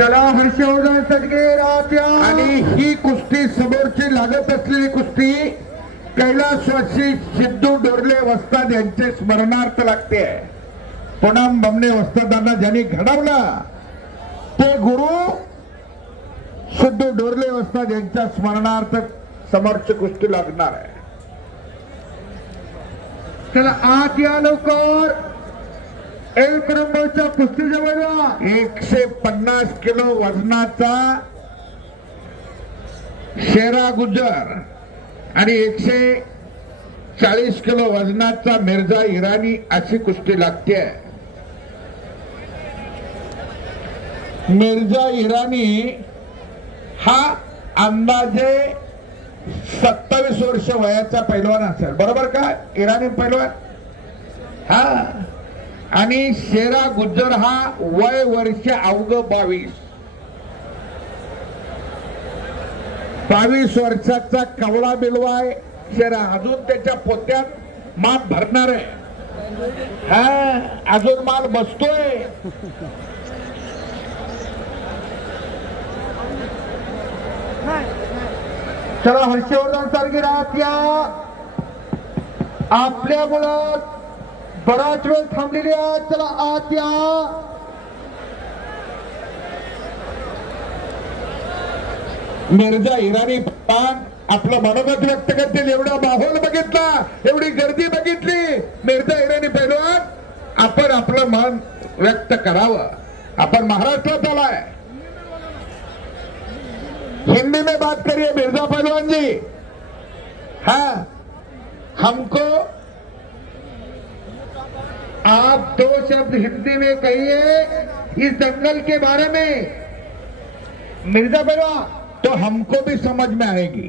चला हर्षवर्धन सदगीर आत्या. आणि ही कुस्ती समोरची लागत असलेली कुस्ती कैलासवासी सिद्धू डोरले वस्ताद यांचे स्मरणार्थ लागते. पुनम बमणे वस्तादांना ज्यांनी घडवलं ते गुरु सिद्धू डोरले वस्ताद यांच्या स्मरणार्थ समोरची कुस्ती लागणार आहे. चला आत या लवकर. एक नंबरच्या कुस्ती जवळ 150 किलो वजनाचा शेरा गुजर आणि 140 किलो वजनाचा मिर्झा इराणी अशी कुस्ती लागते. मिर्झा इराणी हा अंदाजे 27 वर्ष वयाचा पैलवान असेल, बरोबर का? इराणी पैलवान हा. आणि शेरा गुज्जर हा वय वर्ष अवघ 22 वर्षाचा कवळा बिलवाय शेरा. अजून त्याच्या पोत्यात माप भरणार आहे. हा, अजून माल बसतोय. चला हर्षवर्धन सदगीर आत्या. आपल्या मुलात बराच वेळ थांबलेली आहे. चला आत्या. मिर्झा इराणी पान आपलं मनोगत व्यक्त करतील. एवढा माहोल बघितला, एवढी गर्दी बघितली. मिर्झा इराणी पैलवान आपण आपलं मन व्यक्त करावं. आपण महाराष्ट्रात आलाय. हिंदी में बात करिए मिर्जा पहलवान जी. हाँ, हमको आप 2 शब्द हिंदी में कहिए इस दंगल के बारे में. मिर्जा पहलवान तो हमको भी समझ में आएगी.